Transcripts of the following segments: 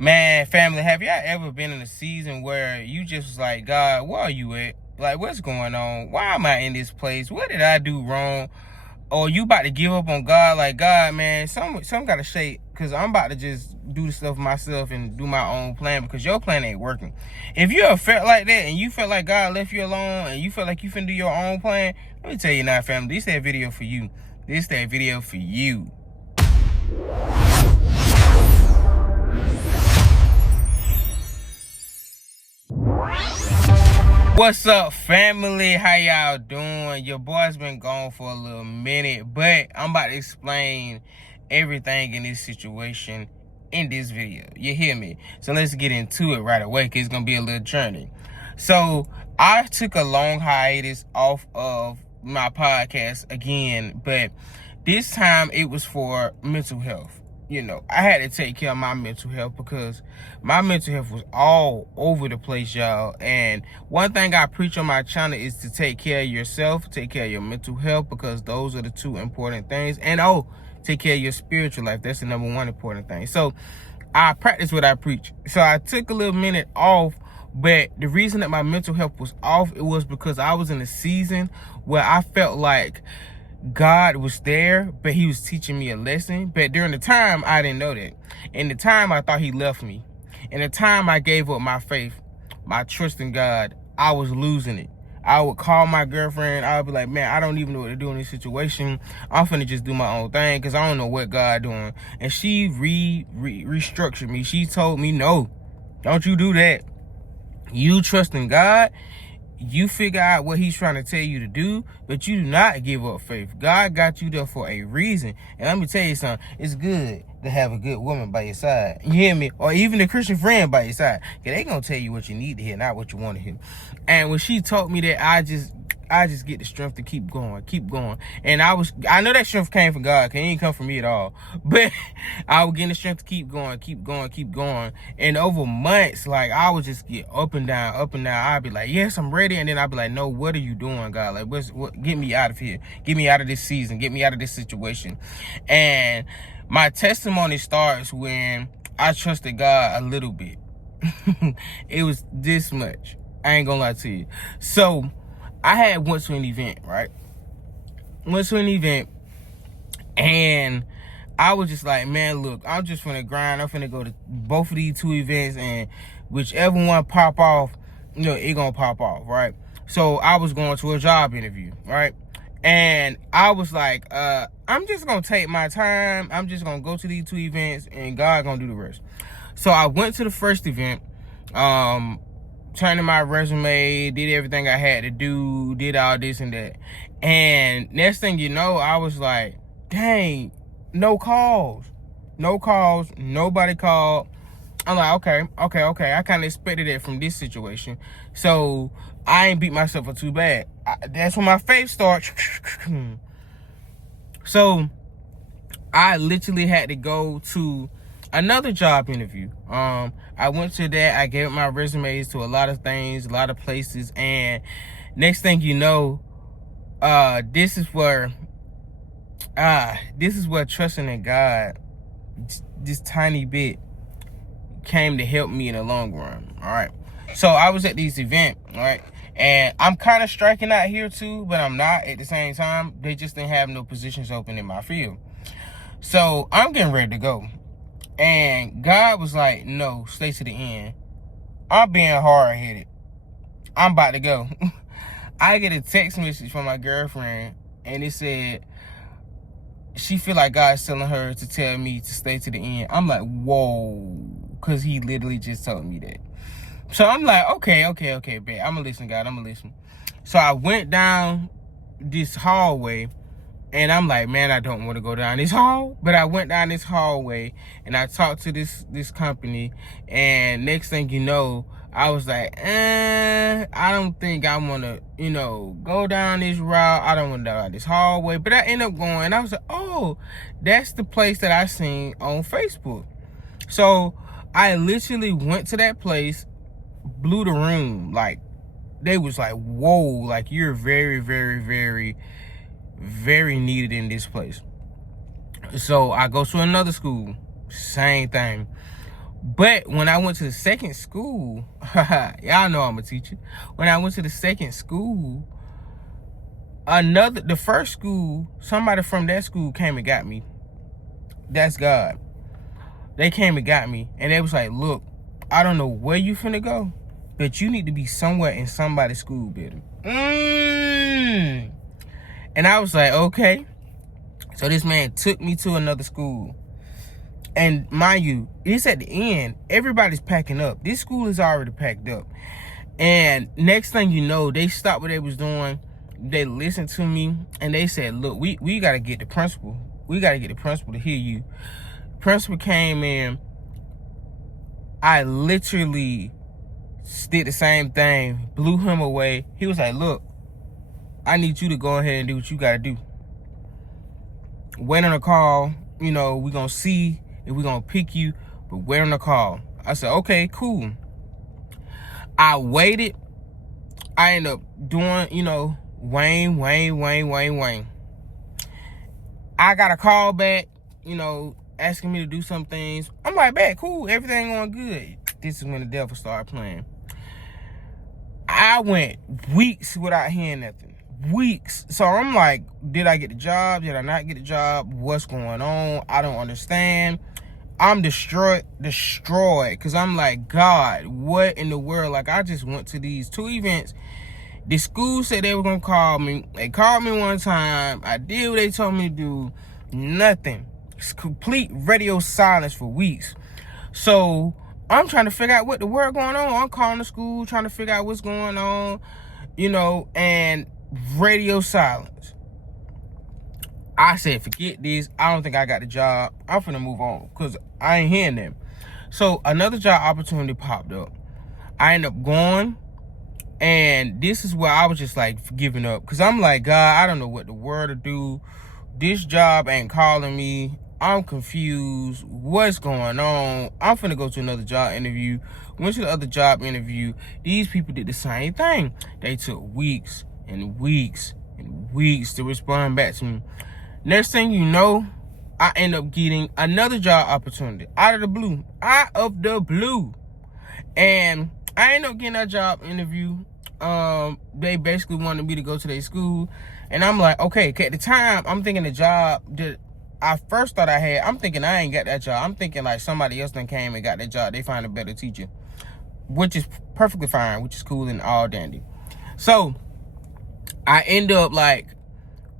Man, family, have y'all ever been in a season where you just was like, God, where are you at? Like, what's going on? Why am I in this place? What did I do wrong? Or you about to give up on God? Like, God, man, some gotta shake, because I'm about to just do the stuff myself and do my own plan because your plan ain't working. If you ever felt like that and you felt like God left you alone and you felt like you finna do your own plan, let me tell you now, family, this that video for you. This that video for you. What's up, family? How y'all doing? Your boy's been gone for a little minute, but I'm about to explain everything in this situation in this video. You hear me? So let's get into it right away, because it's gonna be a little journey. So I took a long hiatus off of my podcast again, but this time it was for mental health. You know, I had to take care of my mental health because my mental health was all over the place, y'all. And one thing I preach on my channel is to take care of yourself, take care of your mental health, because those are the two important things. And take care of your spiritual life. That's the number one important thing. So I practice what I preach. So I took a little minute off, but the reason that my mental health was off, it was because I was in a season where I felt like God was there, but he was teaching me a lesson. But during the time, I didn't know that. In the time, I thought he left me. In the time I gave up my faith, my trust in God, I was losing it. I would call my girlfriend. I would be like, man, I don't even know what to do in this situation. I'm finna just do my own thing because I don't know what God doing. And she restructured me. She told me, no, don't you do that. You trust in God. You figure out what he's trying to tell you to do, but you do not give up faith. God got you there for a reason. And let me tell you something. It's good to have a good woman by your side. You hear me? Or even a Christian friend by your side. Because they going to tell you what you need to hear, not what you want to hear. And when she told me that, I just get the strength to keep going. And I know that strength came from God, because it ain't come from me at all. But I was getting the strength to keep going. And over months, like, I would just get up and down. I'd be like, yes, I'm ready. And then I'd be like, no, what are you doing, God? Like, what? Get me out of here. Get me out of this season. Get me out of this situation. And my testimony starts when I trusted God a little bit. It was this much. I ain't gonna lie to you. So I had went to an event, right? And I was just like, man, look, I'm just finna grind. I'm finna go to both of these two events, and whichever one pop off, you know, it gonna pop off, right? So I was going to a job interview, right? And I was like, I'm just gonna take my time. I'm just gonna go to these two events, and God gonna do the rest. So I went to the first event, turned in my resume, did everything I had to do, did all this and that. And next thing you know, I was like, dang, no calls, nobody called. I'm like, okay. I kind of expected it from this situation. So I ain't beat myself up too bad. That's when my faith starts. So I literally had to go to another job interview. I went to that. I gave my resumes to a lot of things, a lot of places, and next thing you know, this is where trusting in God, this tiny bit, came to help me in the long run. All right. So I was at this event, all right, and I'm kind of striking out here too, but I'm not at the same time. They just didn't have no positions open in my field. So I'm getting ready to go. And God was like, no, stay to the end. I'm being hard-headed. I'm about to go. I get a text message from my girlfriend, and it said she feel like God's telling her to tell me to stay to the end. I'm like, whoa, because he literally just told me that. So I'm like, okay, bet. I'm going to listen, God. I'm going to listen. So I went down this hallway, and I'm like, man, I don't want to go down this hall. But I went down this hallway, and I talked to this company. And next thing you know, I was like, I don't think I want to, go down this route. I don't want to go down this hallway. But I ended up going. And I was like, oh, that's the place that I seen on Facebook. So I literally went to that place, blew the room. Like, they was like, whoa, like, you're very, very, very, very needed in this place. So I go to another school, same thing. But when I went to the second school, y'all know I'm a teacher. When I went to the second school, the first school, somebody from that school came and got me. That's God. They came and got me, and they was like, look, I don't know where you finna go, but you need to be somewhere in somebody's school building. And I was like, okay. So this man took me to another school. And mind you, it's at the end, everybody's packing up. This school is already packed up. And next thing you know, they stopped what they was doing. They listened to me, and they said, look, we got to get the principal. We got to get the principal to hear you. Principal came in. I literally did the same thing, blew him away. He was like, look, I need you to go ahead and do what you got to do. Wait on a call. You know, we're going to see if we're going to pick you, but wait on the call. I said, okay, cool. I waited. I ended up doing, you know, Wayne. I got a call back, you know, asking me to do some things. I'm like, back, cool, everything going good. This is when the devil started playing. I went weeks without hearing nothing. Weeks. So I'm like, did I get the job? Did I not get the job? What's going on? I don't understand. I'm destroyed, because I'm like, God, what in the world? Like, I just went to these 2 events. The school said they were going to call me. They called me one time. I did what they told me to do. Nothing. It's complete radio silence for weeks. So I'm trying to figure out what the world going on. I'm calling the school, trying to figure out what's going on, you know, and radio silence. I said, forget this. I don't think I got the job. I'm finna move on because I ain't hearing them. So another job opportunity popped up. I ended up going, and this is where I was just like giving up, because I'm like, God, I don't know what the word to do. This job ain't calling me. I'm confused. What's going on? I'm finna go to another job interview. Went to the other job interview. These people did the same thing. They took weeks and weeks and weeks to respond back to me. Next thing you know, I end up getting another job opportunity out of the blue. And I ended up getting that job interview. They basically wanted me to go to their school. And I'm like, okay, at the time, I'm thinking the job that I first thought I had, I'm thinking I ain't got that job. I'm thinking like somebody else done came and got that job. They find a better teacher, which is perfectly fine, which is cool and all dandy. So I end up like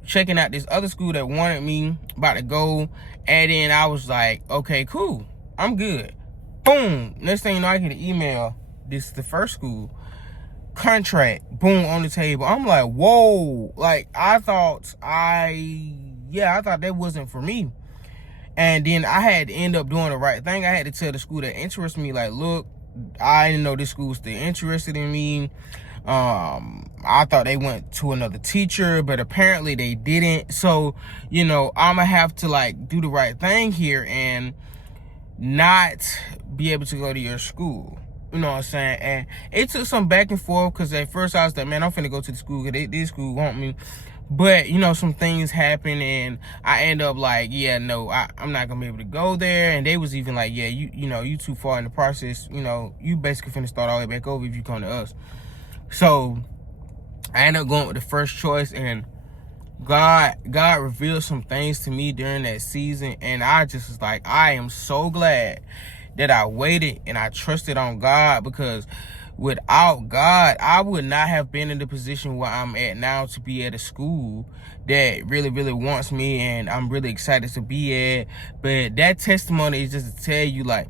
checking out this other school that wanted me, about to go. And then I was like, okay, cool, I'm good. Boom. Next thing you know, I get an email. This is the first school. Contract, boom, on the table. I'm like, whoa. Like, I thought that wasn't for me. And then I had to end up doing the right thing. I had to tell the school that interested me, like, look, I didn't know this school was still interested in me. I thought they went to another teacher, but apparently they didn't. So, you know, I'm gonna have to like do the right thing here and not be able to go to your school. You know what I'm saying? And it took some back and forth, because at first I was like, man, I'm finna go to the school because this school want me. But, you know, some things happened, and I end up like, yeah, no, I'm not gonna be able to go there. And they was even like, yeah, you too far in the process. You know, you basically finna start all the way back over if you come to us. So I ended up going with the first choice, and God revealed some things to me during that season. And I just was like, I am so glad that I waited and I trusted on God, because without God, I would not have been in the position where I'm at now, to be at a school that really, really wants me and I'm really excited to be at. But that testimony is just to tell you, like,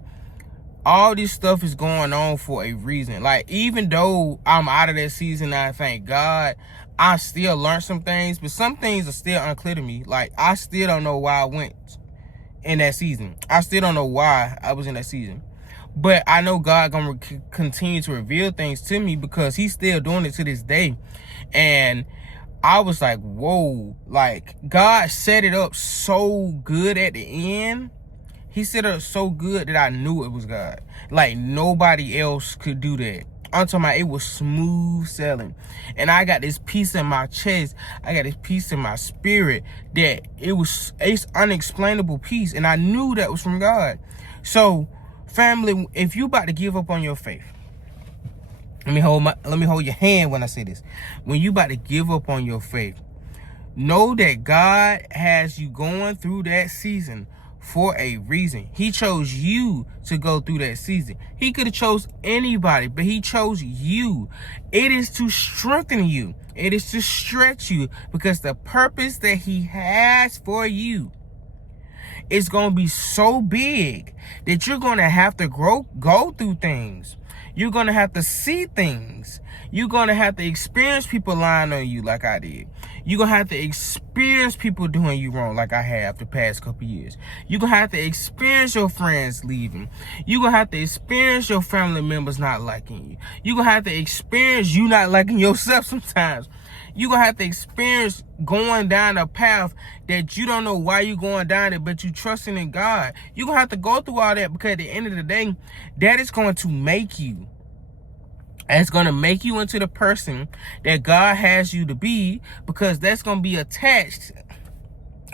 all this stuff is going on for a reason. Like, even though I'm out of that season, I thank God, I still learned some things, but some things are still unclear to me. Like, I still don't know why I went in that season. I still don't know why I was in that season. But I know God gonna continue to reveal things to me, because he's still doing it to this day. And I was like, whoa, like, God set it up so good at the end. He set it up so good that I knew it was God. Like, nobody else could do that. I'm talking about, it was smooth sailing. And I got this peace in my chest. I got this peace in my spirit that it's unexplainable peace. And I knew that was from God. So Family, if you about to give up on your faith, let me hold your hand when I say this. When you about to give up on your faith, know that God has you going through that season for a reason. He chose you to go through that season. He could have chose anybody, but he chose you. It is to strengthen you. It is to stretch you, because the purpose that he has for you is going to be so big that you're going to have to go through things. You're going to have to see things. You're going to have to experience people lying on you like I did. You're going to have to experience people doing you wrong like I have the past couple years. You're going to have to experience your friends leaving. You're going to have to experience your family members not liking you. You're going to have to experience you not liking yourself sometimes. You're going to have to experience going down a path that you don't know why you're going down it, but you trusting in God. You're going to have to go through all that, because at the end of the day, that is going to make you. And it's going to make you into the person that God has you to be, because that's going to be attached.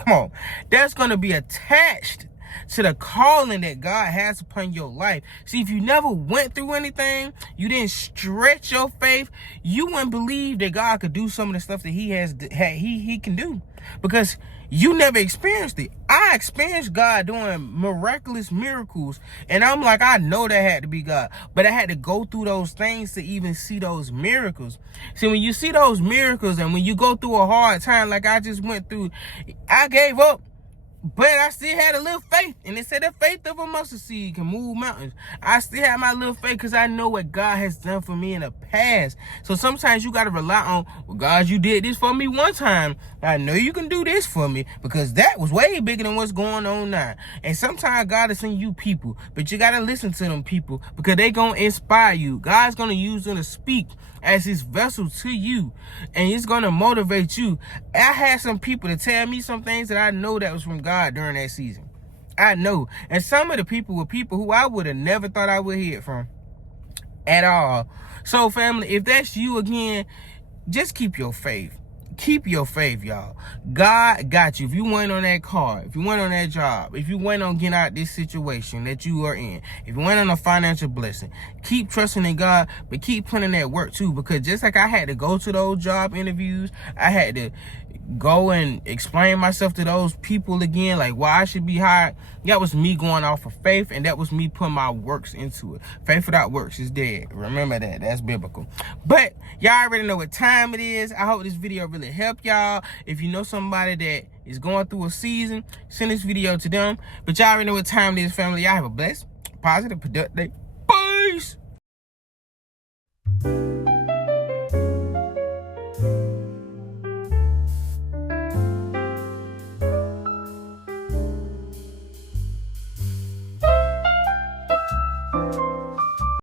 Come on. That's going to be attached to the calling that God has upon your life. See, if you never went through anything, you didn't stretch your faith, you wouldn't believe that God could do some of the stuff that he can do, because you never experienced it. I experienced God doing miraculous miracles, and I'm like, I know that had to be God, but I had to go through those things to even see those miracles. See, when you see those miracles, and when you go through a hard time like I just went through, I gave up. But I still had a little faith. And they said the faith of a mustard seed can move mountains. I still have my little faith, because I know what God has done for me in the past. So sometimes you got to rely on, well, God, you did this for me one time. I know you can do this for me, because that was way bigger than what's going on now. And sometimes God is sending you people, but you got to listen to them people, because they going to inspire you. God's going to use them to speak as his vessel to you, and it's going to motivate you. I had some people to tell me some things that I know that was from God during that season. I know. And some of the people were people who I would have never thought I would hear from at all. So family, if that's you again, just keep your faith. Keep your faith, y'all. God got you. If you went on that car, if you went on that job, if you went on getting out this situation that you are in, if you went on a financial blessing, keep trusting in God, but keep putting that work too, because just like I had to go to those job interviews, I had to go and explain myself to those people again, like why I should be hired. That was me going off of faith, and that was me putting my works into it. Faith without works is dead. Remember that. That's biblical. But y'all already know what time it is. I hope this video really helped y'all. If you know somebody that is going through a season, send this video to them. But y'all already know what time it is, family. Y'all have a blessed, positive, productive day. Peace.